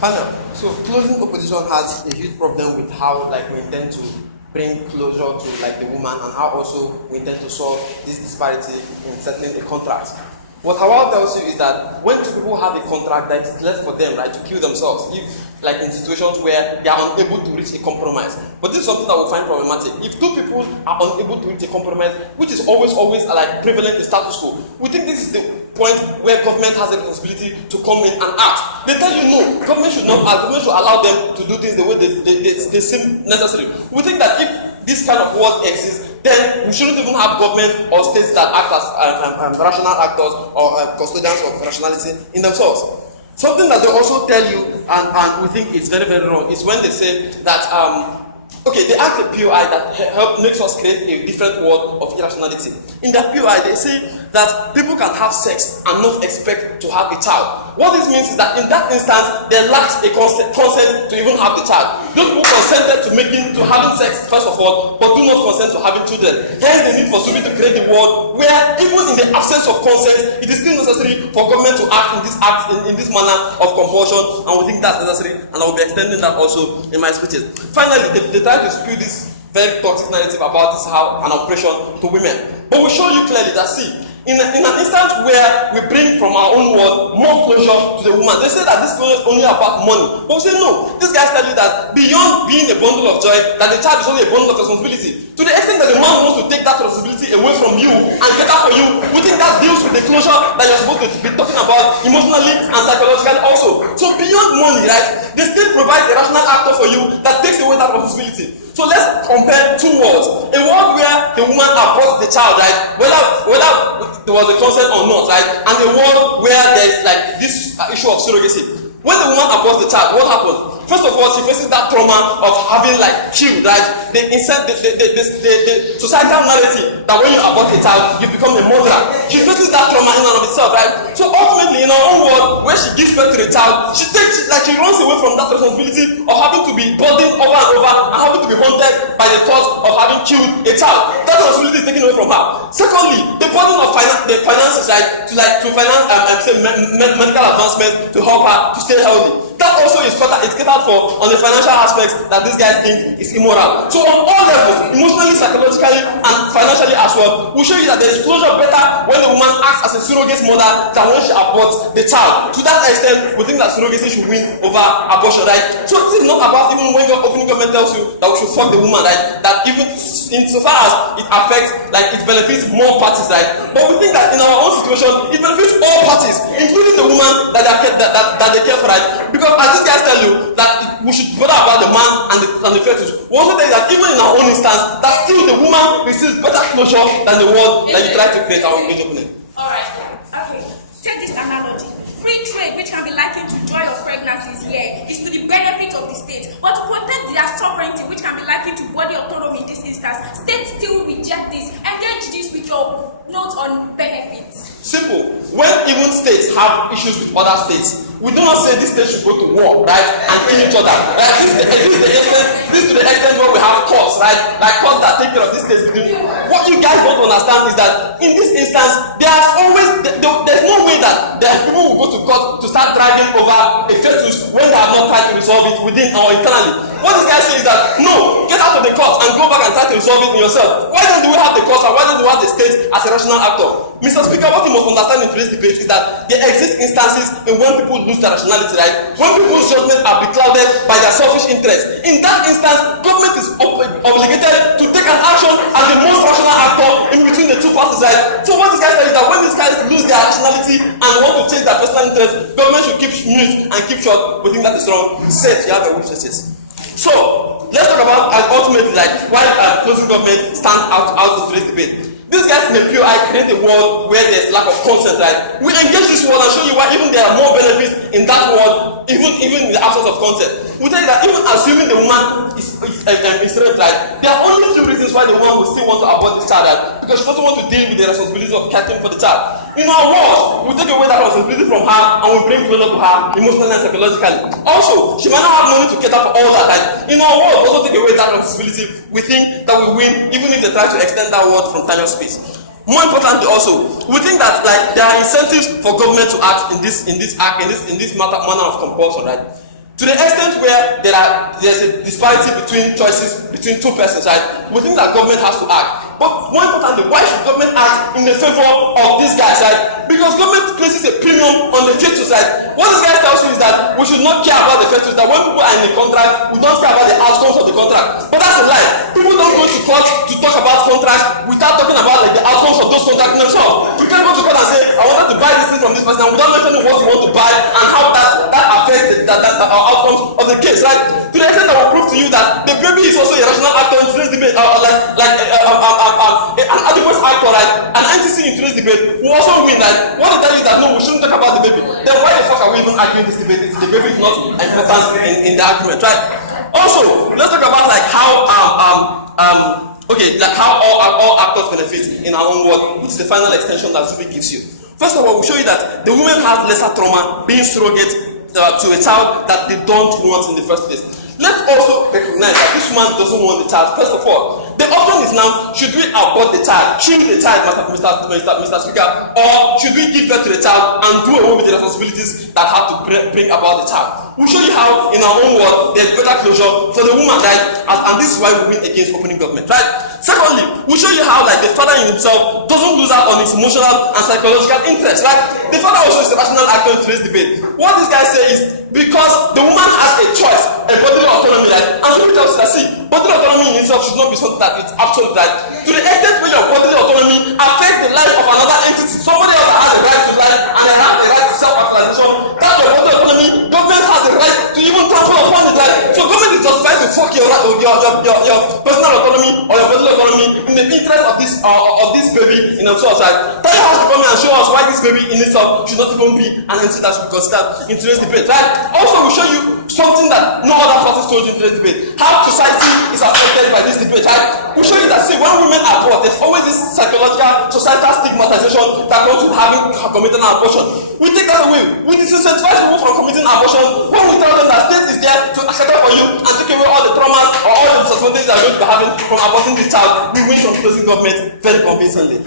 Panel. So closing opposition has a huge problem with how we intend to bring closure to the woman, and how also we intend to solve this disparity in settling a contract. What Hawal tells you is that when two people have a contract, that it's left for them, to kill themselves, if in situations where they are unable to reach a compromise. But this is something that we find problematic. If two people are unable to reach a compromise, which is always prevalent in status quo, we think this is the point where government has a responsibility to come in and act. They tell you no, government should not act, government should allow them to do things the way they seem necessary. We think that if this kind of world exists, then we shouldn't even have government or states that act as rational actors or custodians of rationality in themselves. Something that they also tell you, and we think it's very, very wrong, is when they say that, they act a POI that makes us create a different world of irrationality. In that POI, they say that people can have sex and not expect to have a child. What this means is that in that instance, there lacks a consent to even have the child. Those people consented to having sex, first of all, but do not consent to having children. Hence the need for Nzube to create a world where, even in the absence of consent, it is still necessary for government to act in this manner of compulsion, and we think that's necessary, and I will be extending that also in my speeches. Finally, they try to spew this very toxic narrative about this how an oppression to women. But we show you clearly that, see, in an instance where we bring from our own world more closure to the woman, they say that this closure is only about money. But we say no. These guys tell you that beyond being a bundle of joy, that the child is only a bundle of responsibility. To the extent that the man wants to take that responsibility away from you and get that for you, we think that deals with the closure that you're supposed to be talking about emotionally and psychologically also. So beyond money, the state provides a rational actor for you that takes away that responsibility. So let's compare two worlds. A world where the woman aborts the child, whether there was a consent or not, and a world where there is this issue of surrogacy. When the woman aborts the child, what happens? First of all, she faces that trauma of having killed, The societal narrative that when you abort a child, you become a murderer. She faces that trauma in and of itself, So ultimately, in her own world, when she gives birth to the child, she runs away from that responsibility of having to be burdened over and over and having to be haunted by the thought of having killed a child. That responsibility is taken away from her. Secondly, the burden of the finances, to finance medical advancements to help her to stay healthy. That also is catered for on the financial aspects that these guys think is immoral. So on all levels, emotionally, psychologically, and financially as well, we show you that there is closure better when the woman acts as a surrogate mother than when she aborts the child. To that extent, we think that surrogacy should win over abortion, So this is not about even when your opening government tells you that we should fuck the woman, That even insofar as it affects, it benefits more parties, But we think that in our own situation, it benefits all parties, including the woman that they care for, Because as these guys tell you that we should bother about the man and the fetus, we also tell you that even in our own instance, that still the woman receives better closure than the world that you try to create our image opening. Alright, okay. Take this analogy. Free trade, which can be likened to joy of pregnancies here, is to the benefit of the state. But to protect their sovereignty, which can be likened to body autonomy in this instance, states still reject this. Engage this with your note on benefits. Simple. When even states have issues with other states, we do not say this state should go to war, and kill each other. This is the extent where we have courts, courts that take care of this state. What you guys don't understand is that in this instance, there's no way that people will go to court to start dragging over a fetus when they have not tried to resolve it within or internally. What this guy says is that no, get out of the court and go back and try to resolve it in yourself. Why don't we have the courts and why don't we have the state as a rational actor? Mr. Speaker, what you must understand in today's debate is that there exist instances in when people lose their rationality, When people's judgments are beclouded by their selfish interests. In that instance, government is obligated to take an action as the most rational actor in between the two parties, So what this guy says is that when these guys lose their rationality and want to change their personal interest, government should keep mute and keep short. We think that is wrong. Said you have a witnesses. So let's talk about ultimately why closing government stands out in today's debate. These guys in the POI create a world where there's lack of consent, We engage this world and show you why even there are more benefits in that world, even in the absence of consent. We tell you that even assuming the woman is raped, there are only two reasons why the woman will still want to abort this child, because she doesn't want to deal with the responsibility of caring for the child. In our world, we take away that responsibility from her and we bring closer to her emotionally and psychologically. Also, she might not have money to cater for all that. In our world, we also take away that responsibility. We think that we win even if they try to extend that word from time and space. More importantly, also, we think that there are incentives for government to act in this manner of compulsion, To the extent where there's a disparity between choices between two persons, right? We think that government has to act. But more importantly, why should government act in the favor of these guys, right? Because government places a premium on the fetus, right? What this guy tells you is that we should not care about the fetus, that when people are in a contract, we don't care about the outcomes of the contract. But that's a lie. People don't go to court to talk about contracts without talking about like the outcomes of those contracts themselves. You can't go to court and say, I wanted to buy this thing from this person, and without mentioning what you want to buy and how that affects the outcomes of the case, right? To the extent that will prove to you that the baby is also a rational actor in today's debate, an adequate actor, right? An NTC in today's debate will also win, right? What they tell you is that no, we shouldn't talk about the baby. Then why the fuck are we even arguing this debate if the baby is not important in the argument, right? Also, let's talk about like how how all actors benefit in our own world, which is the final extension that Nzube gives you. First of all, we'll show you that the women have lesser trauma being surrogate to a child that they don't want in the first place. Let's also recognize that this woman doesn't want the child. First of all, the option is now, should we abort the child, kill the child, Mr. Speaker, or should we give birth to the child and do away with the responsibilities that have to bring about the child? We'll show you how, in our own world, there's better closure for the woman, right? And this is why we win against opening government, right? Secondly, we'll show you how, like, the father in himself doesn't lose out on his emotional and psychological interest, right? The father also is a rational actor in today's debate. What this guy says is because the woman has a choice, a bodily autonomy, right? And so we tell us that, see, bodily autonomy in itself should not be something that it's absolute, right? To the extent where your bodily autonomy affects the life of another entity, somebody else has a right to life and they have the right to self-actualization, that's your bodily autonomy. Government has the right to even trample upon it, right? So government is justified to fuck your personal autonomy or your bodily autonomy in the interest of this baby in themselves, right? That has to come and show us why this baby in itself should not even be an entity that should be considered in today's debate, right? Also, we'll show you something that no other person told you in today's debate. How society is affected by this debate, right? We'll show you that, see, when women are brought, there's always this psychological, societal stigmatization that comes with committing an abortion. We take that away. We disincentivize people from committing abortion when we tell them that state is there to cater for you and take away all the traumas or all the disadvantages that you're going to be having from aborting this child. We win from closing government very convincingly.